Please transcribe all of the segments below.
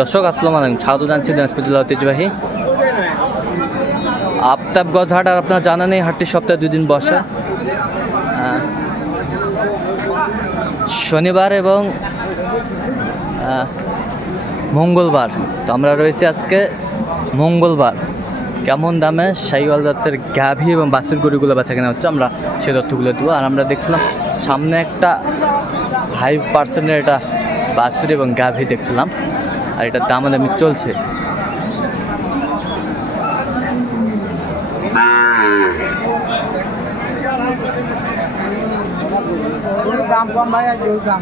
দর্শক আসসালামু আলাইকুম, স্বাগত জানাচ্ছি দিনাজপুর জেলা ঐতিহ্যবাহী আফতাবগঞ্জ হাট। আর আপনার জানা নেই, হাটটি সপ্তাহে 2 দিন বসে, শনিবার এবং মঙ্গলবার। তো আমরা রয়েছি আজকে মঙ্গলবার। কেমন দামে শাহিওয়াল জাতের গাভী এবং বাছুর গরুগুলো বেচা কেনা হচ্ছে, আমরা সেই তথ্যগুলো দেবো। আর আমরা দেখছিলাম সামনে একটা 5% এটা বাছুর এবং গাভী দেখছিলাম, আর এটার দামাদামি চলছে। দাম কম ভাই, দাম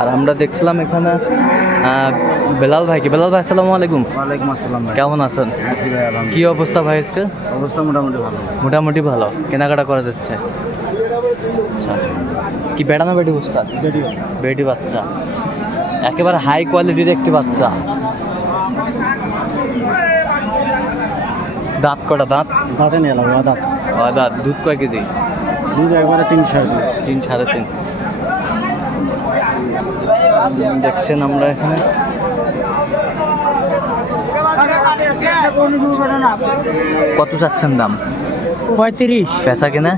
আর আমরা দেখছিলাম এখানে বেলাল ভাইকে। বেলাল ভাই আসসালামু আলাইকুম। ওয়ালাইকুম আসসালাম ভাই, কেমন আছেন? কি অবস্থা ভাই আজকে? অবস্থা মোটামুটি ভালো। মোটামুটি ভালো, কেনাকাটা করা যাচ্ছে। আচ্ছা, কি বেড়া না বেটি বুঝতে? বেটি বাচ্চা, একেবারে হাই কোয়ালিটির একটি বাচ্চা। দাঁত কটা? দাঁত দাঁতে নিয়ে এলাম। দাঁত দাঁত। দুধ কয় কেজি? দুধ একবারে 3 সাড়ে 3 সাড়ে 3। দেখছেন আমরা এখানে কত চাচ্ছেন দাম? 35। বেচা কিনা?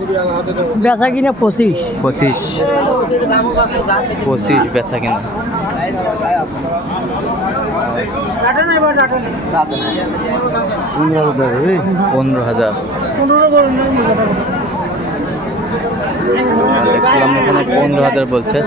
বেচা কিনা 25। 25 বেচা কিনা। 15,000। দেখছিলাম এখানে 15,000 বলছে।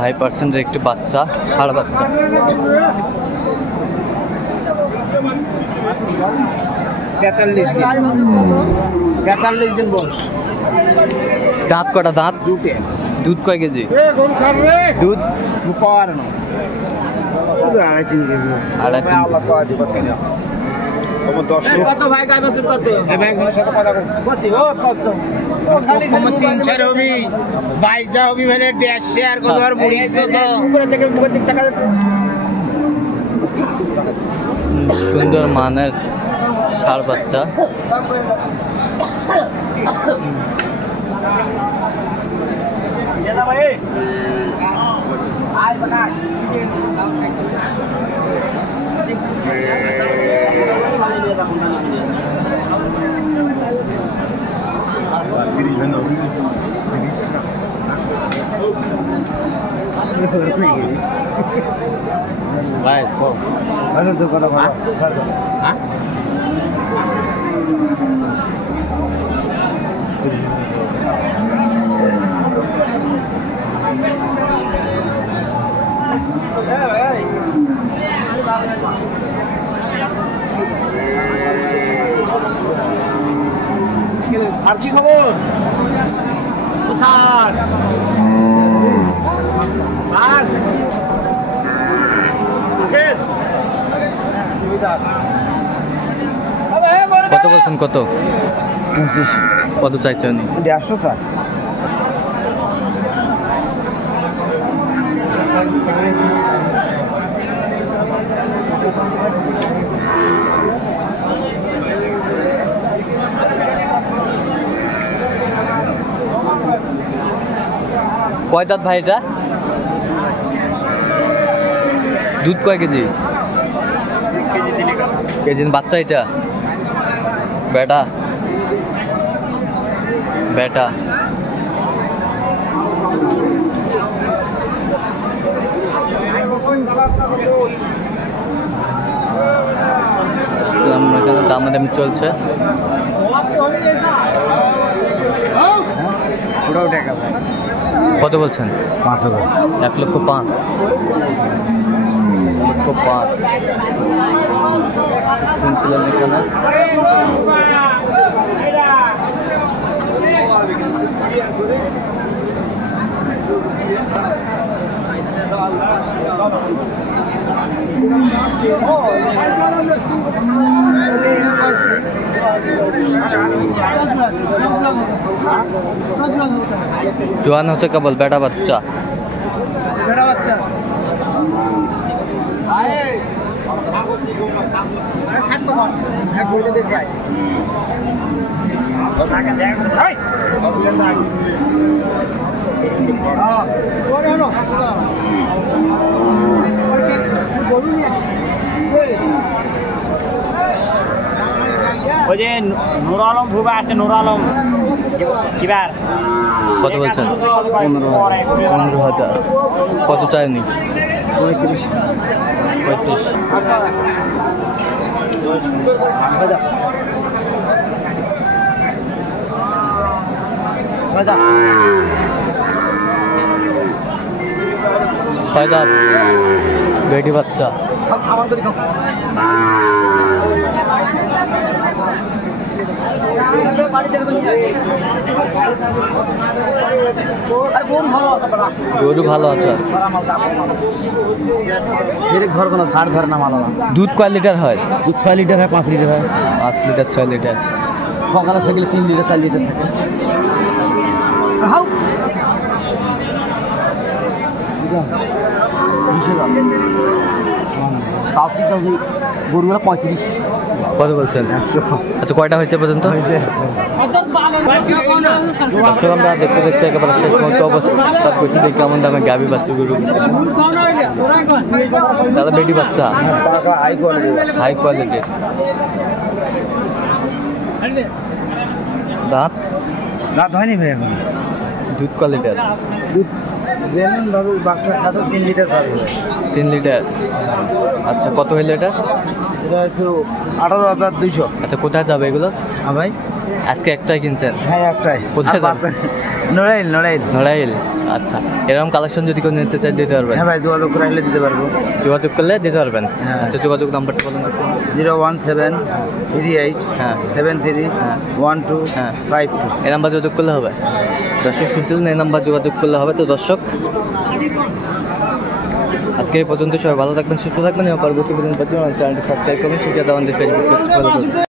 হাই পার্সেন্টের একটি বাচ্চা, ষাঁড় বাচ্চা। 43 দিন বয়স। দাঁত কটা? দাঁত দুটো। দুধ কয় কেজি? দুধ আড়াই 3 কেজি। কত ভাই গাই বাছুর কত? এই ব্যাংকের সাথে কথা বল। কত 3 4 হবি। ভাই যা হবি মানে 1.5 শেয়ার কত আর বুড়িছ তো উপরে থেকে মুখের দিক টাকা। সুন্দর মানের ষাঁড় বাচ্চা। দাদা ভাই আয় বানা ভাই ভালো তো কথা বলো। হ্যাঁ আর কি খবর? কত বলছেন? কত? 25। কত চাইছেন? 150 টাকা। কয় দাঁত ভাই এটা? দুধ কয় কেজি? কেজি বাচ্চা এটা? বেটা বেটা দামাদামি চলছে। কত বলছেন? 5,000। 1,05,000। 1,05,000 শুনছিলেন এখানে। জোয়ান হচ্ছে কেবল বেটা বাচ্চা। ওই যে নুর আলম ভুবা আছে, নুর আলম কিবার। কত বলছেন? 15,000। কত চাইনি? 35। ছয় দাঁত বেটি বাচ্চা। গরু ভালো আছে। দুধ কয় লিটার হয়? দুধ 6 লিটার হয়, 5 লিটার হয়। 5 লিটার 6 লিটার। সকালে থাকলে 3 লিটার 4 লিটার থাকে। গরুগুলো 35। কত বলছেন? 100। আচ্ছা, কয়টা হয়েছে পর্যন্ত? দর্শক, আমরা দেখতে দেখতে একেবারে শেষ পর্যন্ত অবস্থা করছি। দেখি কেমন দামে গাভী বাচ্চা গরু। তাহলে বেটি বাচ্চা হাই কোয়ালিটির। দাঁত হয়নি ভাই এখন। দুধ কোয়ালিটির। দুধ যেমন ভাবে বাচ্চা খাতো 3 লিটার পাবে। 3 লিটার। আচ্ছা, কত হইলো এটা? এটা হচ্ছে 18,200। আচ্ছা, কোথায় যাবে এগুলো? হ্যাঁ ভাই, আজকে একটাই কিনছেন? হ্যাঁ একটাই। কোথায় যাবে? নড়াইল। আচ্ছা, এরকম কালেকশন যদি কেউ নিতে চাই দিতে পারবেন? হ্যাঁ ভাই, যোগাযোগ করে আসলে দিতে পারবো। যোগাযোগ করলে দিতে পারবেন? হ্যাঁ। আচ্ছা, যোগাযোগ নাম্বারটা বলুন। 01738731252। এই নাম্বার যোগাযোগ করলে হবে? দর্শক শুনছিলেন, এই নাম্বার যোগাযোগ করলে হবে। তো দর্শক, আজকে এই পর্যন্ত। সবাই ভালো থাকবেন, সুস্থ থাকবেন এবং পরবর্তী পর্যন্ত চ্যানেলটি সাবস্ক্রাইব করবেন। ঠিক আছে, আমাদের ফেসবুক পেজ ফলো করবেন।